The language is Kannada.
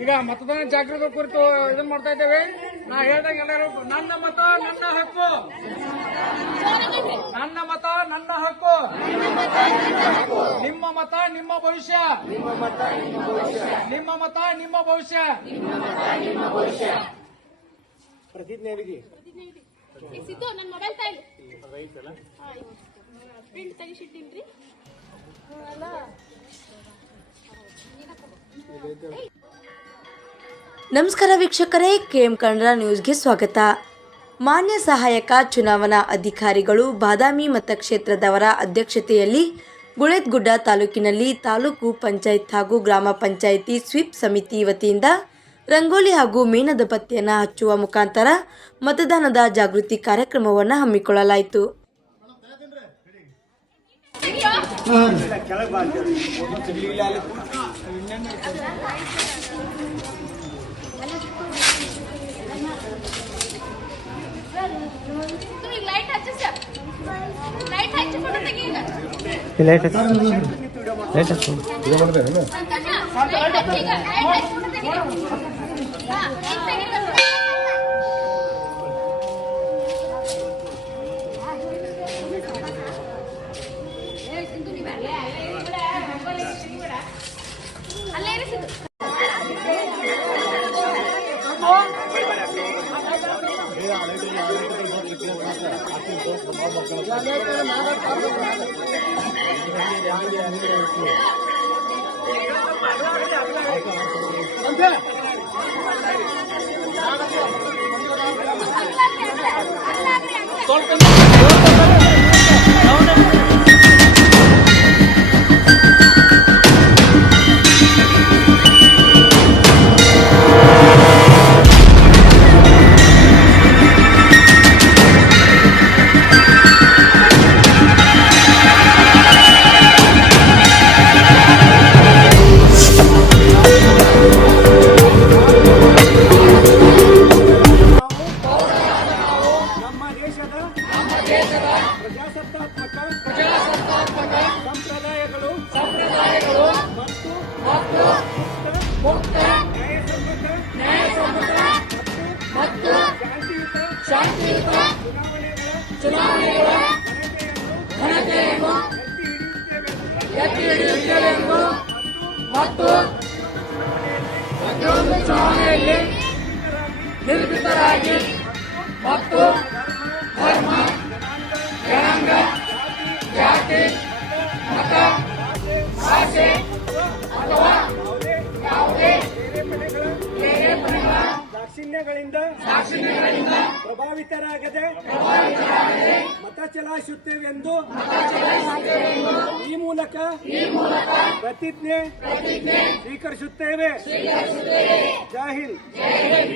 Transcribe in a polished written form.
ಈಗ ಮತದಾನ ಜಾಗೃತಿ ಕುರಿತು ಇದನ್ನ ಮಾಡ್ತಾ ಇದ್ದೇವೆ. ನಾ ಹೇಳ್ದಂಗೆ ಎಲ್ಲರೂ ನನ್ನ ಮತ ನನ್ನ ಹಕ್ಕು, ನನ್ನ ಮತ ನನ್ನ ಹಕ್ಕು, ನಿಮ್ಮ ಮತ ನಿಮ್ಮ ಭವಿಷ್ಯ, ನಿಮ್ಮ ಮತ ನಿಮ್ಮ ಭವಿಷ್ಯ. ಪ್ರತಿಜ್ಞೆ ಸಿದ್ದು ನನ್ನ ಮೊಬೈಲ್ ತಾಯಿ ಪ್ರಿಂಟ್ ತೆಗಿಸಿಟ್ಟಿನ್ರಿ. ನಮಸ್ಕಾರ ವೀಕ್ಷಕರೇ, ಕೆಎಂ ಕನ್ನಡ ನ್ಯೂಸ್ಗೆ ಸ್ವಾಗತ. ಮಾನ್ಯ ಸಹಾಯಕ ಚುನಾವಣಾ ಅಧಿಕಾರಿಗಳು ಬಾದಾಮಿ ಮತಕ್ಷೇತ್ರದವರ ಅಧ್ಯಕ್ಷತೆಯಲ್ಲಿ ಗುಳೇದಗುಡ್ಡ ತಾಲೂಕಿನಲ್ಲಿ ತಾಲೂಕು ಪಂಚಾಯತ್ ಹಾಗೂ ಗ್ರಾಮ ಪಂಚಾಯಿತಿ ಸ್ವೀಪ್ ಸಮಿತಿ ವತಿಯಿಂದ ರಂಗೋಲಿ ಹಾಗೂ ಮೇಣದ ಬತ್ತಿಯನ್ನು ಹಚ್ಚುವ ಮುಖಾಂತರ ಮತದಾನದ ಜಾಗೃತಿ ಕಾರ್ಯಕ್ರಮವನ್ನು ಹಮ್ಮಿಕೊಳ್ಳಲಾಯಿತು. ಪ್ರಜಾಸತ್ತಾತ್ಮಕ ಸಂಪ್ರದಾಯಗಳು ಮತ್ತು ಮುಕ್ತ ನ್ಯಾಯಸಮ್ಮತ ಮತ್ತು ಶಾಂತಿಯುತ ಚುನಾವಣೆಗಳ ಘನತೆಯನ್ನು ಎತ್ತಿ ಹಿಡಿಯುತ್ತೇವೆಂದು ಮತ್ತು ಪ್ರತಿಯೊಂದು ಚುನಾವಣೆಯಲ್ಲಿ ನಿರ್ಭೀತರಾಗಿ ಮತ್ತು ಧರ್ಮ, ಜನಾಂಗ, ಜಾತಿ, ಮತ, ಭಾಷೆ ಅಥವಾ ಯಾವುದೇ ದಾಕ್ಷಿಣ್ಯಗಳಿಂದ ಪ್ರಭಾವಿತರಾಗದೆ ಮತ ಚಲಾಯಿಸುತ್ತೇವೆಂದು ಈ ಮೂಲಕ ಪ್ರತಿಜ್ಞೆ ಸ್ವೀಕರಿಸುತ್ತೇವೆ. ಜೈ ಹಿಂದ್.